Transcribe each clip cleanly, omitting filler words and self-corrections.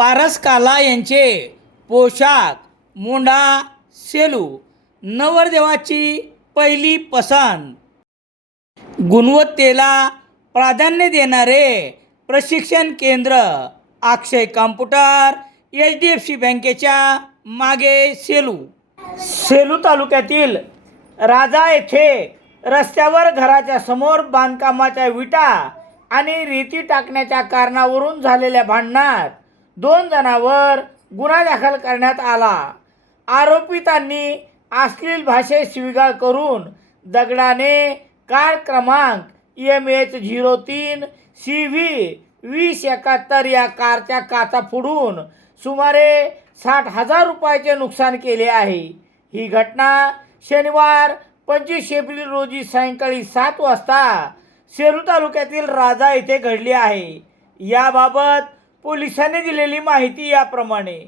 पारस काला यांचे पोशाख मुंडा सेलू नवरदेवाची पहिली पसंत. गुणवत्तेला प्राधान्य देणारे प्रशिक्षण केंद्र अक्षय कॉम्प्युटर HDFC बँकेच्या मागे सेलू तालुक्यातील राजा येथे रस्त्यावर घराच्या समोर बांधकामाच्या विटा आणि रेती टाकण्याच्या कारणावरून झालेल्या भांडणात 2 जणांवर गुन्हा दाखल करण्यात आला. आरोपितांनी अश्लील भाषेत शिवीगाळ करून दगडाने कार क्रमांक MH03 CV 2071 या कारच्या काचा फोडून सुमारे 60,000 रुपयाचे नुकसान केले आहे. ही घटना शनिवार 25 एप्रिल रोजी सायंकाळी 7 वाजता सेलू तालुक्यातील राजा येथे घडली आहे. याबाबत पोलिसांनी दिलेली माहिती याप्रमाणे.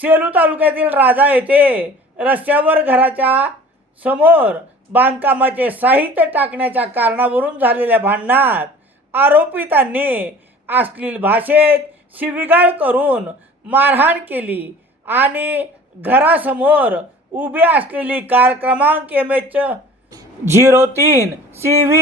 सेलू तालुक्यातील राजा येथे रस्त्यावर घराच्या समोर बांधकामाचे साहित्य टाकण्याच्या कारणावरून झालेल्या भांडणात आरोपितांनी अश्लील भाषेत शिवीगाळ करून मारहाण केली आणि घरासमोर उभी असलेली कार क्रमांक MH03 CV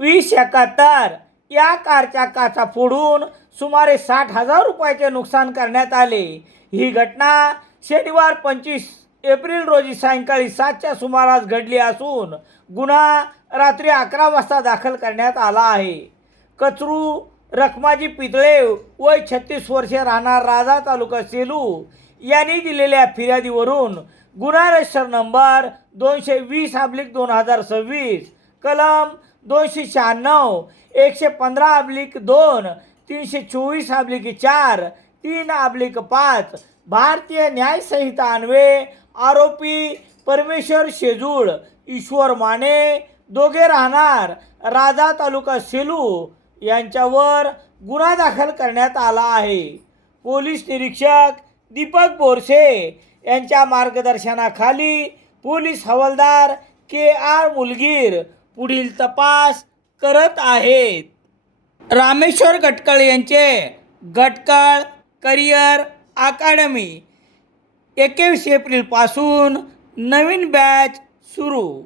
2071 या कारच्या काचा फोडून सुमारे 60,000 रुपयाचे नुकसान करण्यात आले. ही घटना शनिवार 25 एप्रिल रोजी सायंकाळी 7च्या सुमारास घडली असून गुन्हा रात्री 11 वाजता दाखल करण्यात आला आहे. कचरू रखमाजी पितळे वय 36 वर्षे राहणार राजा तालुका सेलू यांनी दिलेल्या फिर्यादीवरून गुन्हा रजिस्टर नंबर 220/2026 कलम 296 115/2 324/4 3/5 भारतीय न्याय संहिता अन्वये आरोपी परमेश्वर शेजूळ ईश्वर माने दोघे राहणार राजा तालुका सेलू यांच्यावर गुन्हा दाखल करण्यात आला आहे. पोलीस निरीक्षक दीपक बोरसे यांच्या मार्गदर्शनाखाली पोलीस हवालदार KR मुलगीर पुढील तपास करत आहेत. रामेश्वर गटकळ यांचे गटकळ करिअर अकादमी 21 एप्रिलपासून नवीन बॅच सुरू.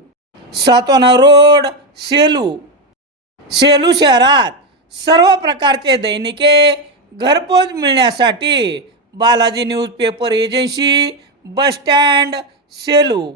सातवाना रोड सेलू शहरात सर्व प्रकारचे दैनिके घरपोच मिळण्यासाठी Balaji newspaper agency bus stand Selu.